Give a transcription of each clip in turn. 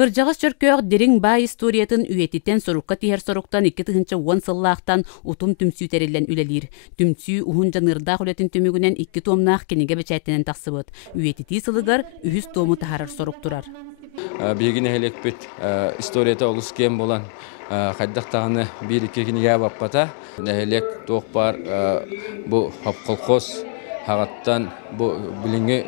Кыржағас чөркөөх дерин бай историятын үйетитен сорукка тихер соруктан 2 тыгынча 10 сыллаахтан утум түмсүү терилен үлелир. Түмсүү ухун жанырдаах үлетін түмігінен 2 томнаах кенеге бечәттенен тақсыбыт. Үйетити сылыгар 100 тому тахарар соруктурар. Бегин элекпит историята олус кем болан қайдақтағаны 1-2 кенеге баппата. Нәхелек тоқпар бұл колхоз хағаттан бұл біліңі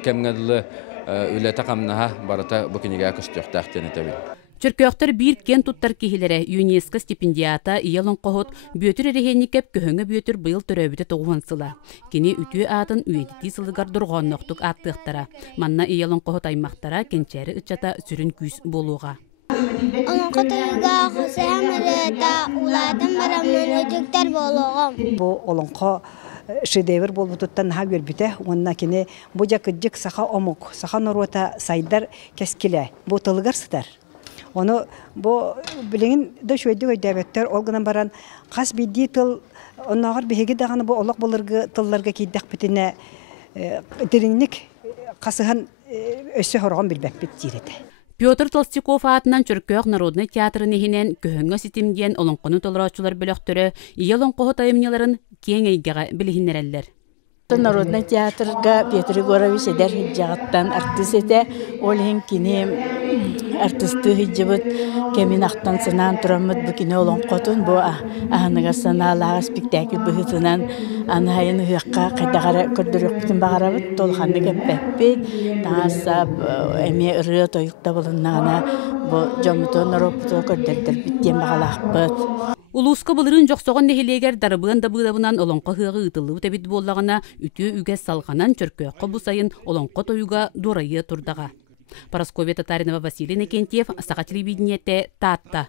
кемгәділі үләті қамнаға барыта бүкінеге көстіқтақтен етебін. Чөркөөхтөр бир кен туттар кихилере ЮНЕСКО стипендиата иялын қохот бөтір эрехенникеп көһөңө бөтір быйыл төрөбүтө 9 сыла. Кени үтүө атын үйедити сылыгар дургонноқтук аттыктара. Манна иялын қохот аймақтара кенчери ычата сүрүн күз болууга. Олонко тойга хосемерета уладын барамын өтүктер болууга. Бу олонко шедевр болбутуттан хабер бите онна кене бу жакыжык саха омук саха норота сайдар кескиле бу тылгарсытар оны бу билеген да шөйдү өйдөбөттөр олгынан баран кас бидди тыл оннагыр беге даганы бу олок булыргы тылларга кийдак битине тереңник касыган өссө хоргон билбеп бит жирете. Петр Толстяков атынан Чөркөөх народный театрын ehinen көһөңгө ситимдиен олонкону толорочулар бөлөктөрө иялон кохот айымняларын кеңейгеге билихиннереллер. Народный театрга Петр Егорович эдер хиджагаттан артист эте олен кине артисты хиджибыт кемин ақтан сынан турамыт бу кине олонкотун бу аныга саналага спектакль быһытынан анайын хыакка кайдагара көрдөрөк бүтүн багарабыт толханны кеппеппит таасап эме ыры тоюкта болуннагана бу жомутон ропто көрдөрдөр биттен багалакпыт. Улуска былырын жоксогон нехилегер дарбыган да быдабынан олонко хыгы ытылы тебит боллагана үтү үгө салганан чөркөөхкө бу сайын олонко тоюга дурайы турдага. Парасковья Татаринова, Василий Накентьев, Саха телевидениете, Татта.